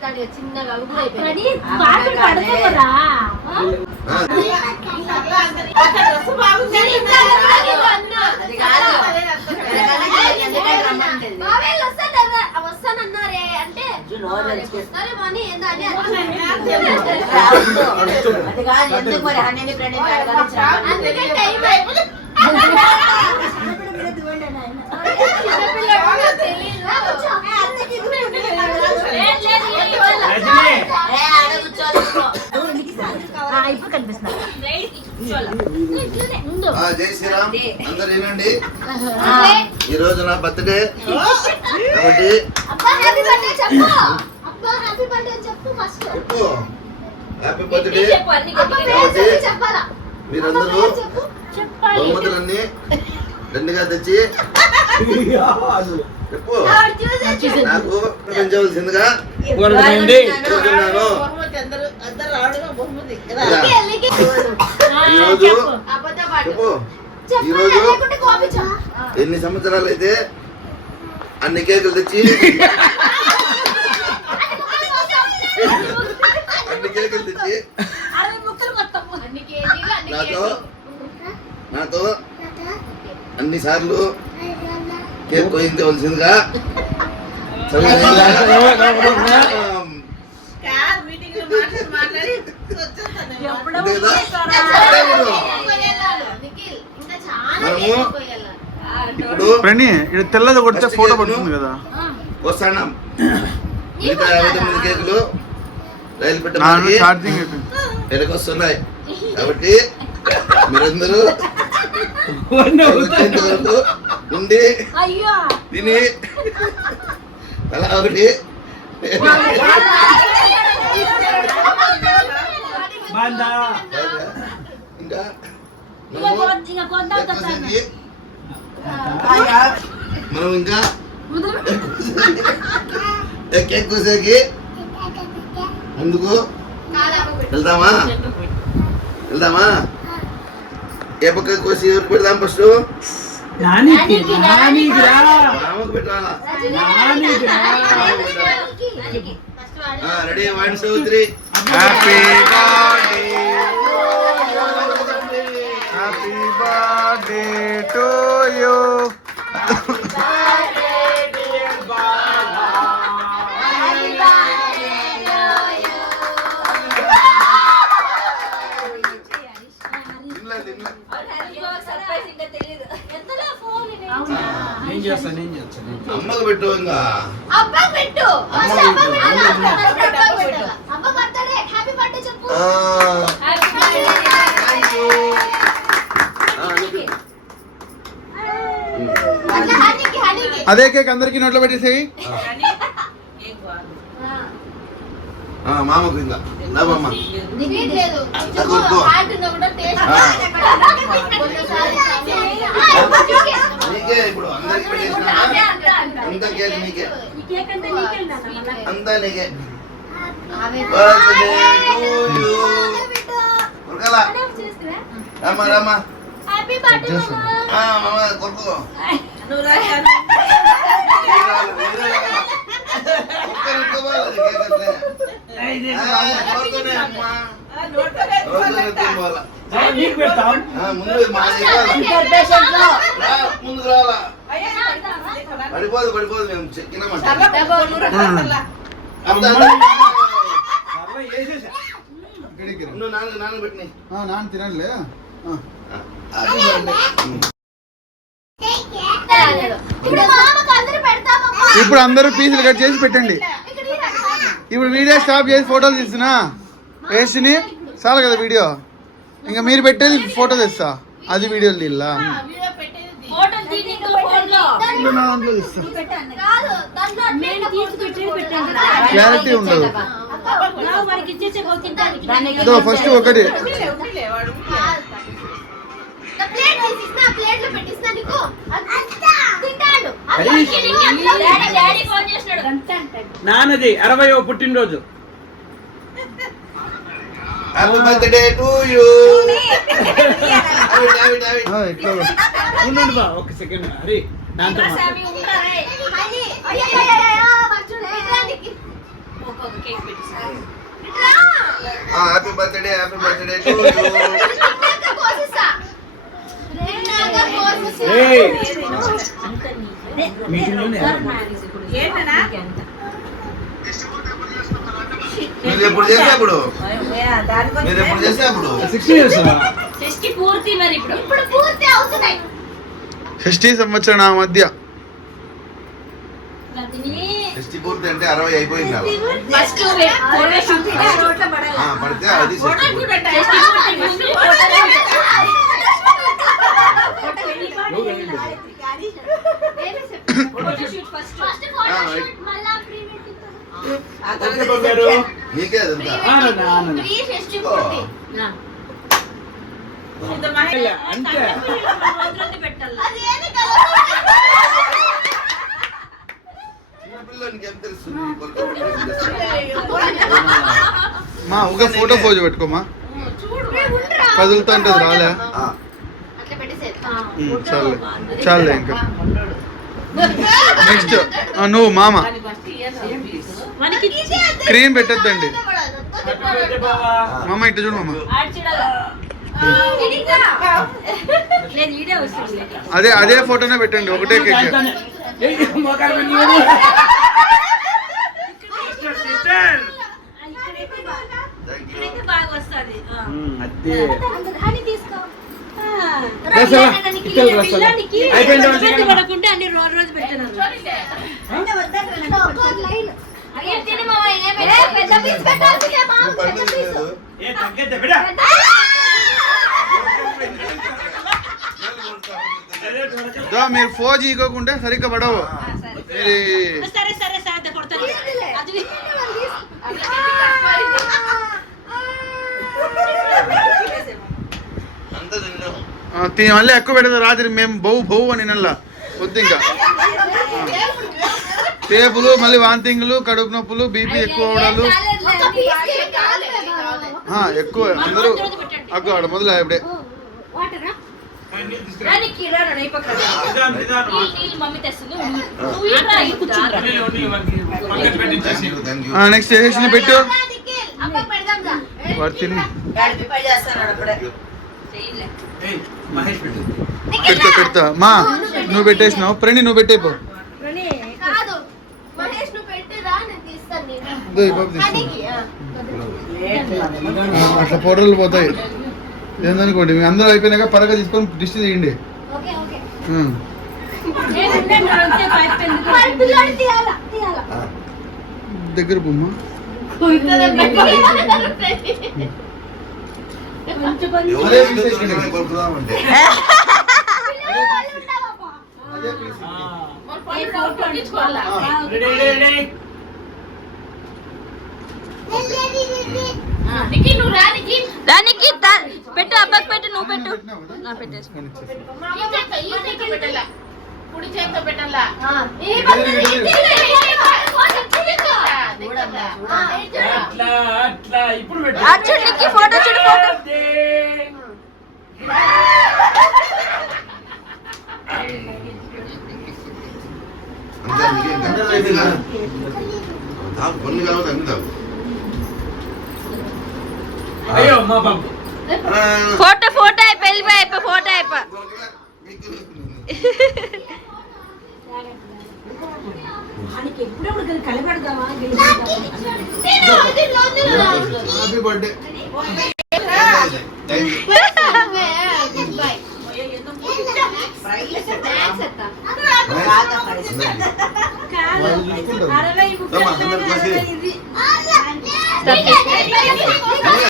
పెడతాడు చిన్నగా వస్తానన్నారే అంటే జై శ్రీరామ్ అందరు వినండి. ఈ రోజు నా బర్త్డే కాబట్టి చెప్పు హ్యాపీ బర్త్డే కాబట్టి మీరందరూ బహుమతులన్నీ దండిగా తెచ్చి చెప్పు నాకు పెంచవలసిందిగా ఈరోజు చెప్పు ఈరోజు ఎన్ని సంవత్సరాలు అయితే అన్ని కేకులు తెచ్చి నాతో అన్ని సార్లు కేక్ కోయించవలసిందిగా ఇప్పుడు తెల్లది కొడితే ఫోటో పడుతుంది కదా. వస్తాం మిగతా 59 కేకులు రైలు పెట్ట వెనకొస్తున్నాయి కాబట్టి మీరందరూ ఉండి తిని అలా ఒకటి ఇంకా మనం ఇంకా కేక్ కోసేకి అందుకు వెళ్దామా ఏ పక్క కోసి ఎవరికి పెడదాం ఫస్ట్ పెట్టాలా ready 1 2 3 happy birthday to you. అమ్మకు పెట్టు ఇంకా అదే కేక్ అందరికి నోట్లో పెట్టేసేయి. మామకు ఇంకా నవ్వమ్మ నీకే ఇప్పుడు అందరికి పెట్టేసిన అంత కేక్ నీకే అంతా నీకే. రామ్మా రామ్మా కొడుకు ముందుకు రావాలా పడిపోదు మేము చెక్కినామంటే నాన్న పెట్టినాయి నాన్న తినాలే. ఇప్పుడు అందరూ పీసులు కట్ చేసి పెట్టండి. ఇప్పుడు వీడియో స్టాప్ చేసి ఫోటోలు తీస్తున్నా వేసుని చాలు కదా వీడియో. ఇంకా మీరు పెట్టేది ఫోటో తెస్తా అది వీడియోలు తీల్లా క్లారిటీ ఉండదు. ఫస్ట్ ఒకటి నాన్నది 60వ పుట్టినరోజు. Happy birthday to you. ఉండండి బా ఒక సెకండ్. హరి నాతో హ్యాపీ బర్త్డే టు ఏయ్, మీటింగ్లోనే మీరు ఎప్పుడు చేస్తే అప్పుడు 60 years పూర్తి మరి ఇప్పుడు పూర్తి అవుతున్నాయి. 60 సంవత్సరం ఆ మధ్య షష్టి పూర్తి అంటే 60 అయిపోయింది కదా. ఫస్ట్ ఫోటో షూట్ పడితే అది షష్టి పూర్తి. ఓకే బంగారు. మీకే అదంతా ఆనంద. అంతే చిన్నపిల్లోనికి ఏం తెలుస్తుంది? మా ఒక ఫోటో పోజు పెట్టుకోమా కదులుతా అంటే అది రాలే చాలే చాలే ఇంకా నెక్స్ట్ నువ్వు మామ క్రీమ్ పెట్టద్దండి మామ ఇట్లా చూడు మామ అదే అదే ఫోటోనే పెట్టండి ఒకటే కేక్ ఏయ్, మోకాలు మీద నీవు. సిస్టర్. అదే పడకుంటే అన్ని రోజు రోజు పెట్టినారు. ఏ తగ్గద్ద బిడ్డ. మీరు ఫోజ్ ఇవ్వకుంటే సరిగ్గా పడవు సరే సరే సరే కొడతాను. అంతా తిన్నాం. మళ్ళీ ఎక్కువ పెడతారు రాత్రి మేము బౌ బౌ అని నల్లా వద్దు ఇంకా టేపులు మళ్ళీ వాంతింగ్లు కడుపు నొప్పులు బీపీ ఎక్కువ అవడాలు ఎక్కువ అందరూ అక్కడ ఆడ మొదలు ఇప్పుడే థ్యాంక్ యూ. నెక్స్ట్ చేసి పెట్టు వాడు తిని ఏయ్, మహేష్ పెట్టు. పెడతా పెడతా మా నువ్వు పెట్టేసినావు ప్రణి నువ్వు పెట్టేపో అట్లా ఫోటోలు పోతాయి ఏందనుకోండి మీ అందరూ అయిపోయినాక పరగా తీసుకొని డిస్ట్ చేయండి దగ్గర బొమ్మ ఎవరే పిలుస్తున్నారని కొడుకుదామంటే. Ready ready ready. దానికి పెట్టు అబ్బాకి పెట్టు నువ్వు పెట్టు నా పెట్టేసి కుడి చేతితో పెట్టాలా అట్లా అట్లా ఇప్పుడు పెట్టు. అర్జున్కి ఫోటో చూడు ఫోటో అంతే మీకేం కనిపించలేదు కదా. తాగు, కొన్ని కావాలి అన్ని తాగు. అయ్యో మా బాబు. ఫోటో ఫోటో అయిపోయి వెళ్ళిపోయి అయిపోయి ఫోటో అయిపోయి మీకు హ్యాపీ బర్త్డే. Thank you. వాళ్ళు చూసుకుంటారు అందరికి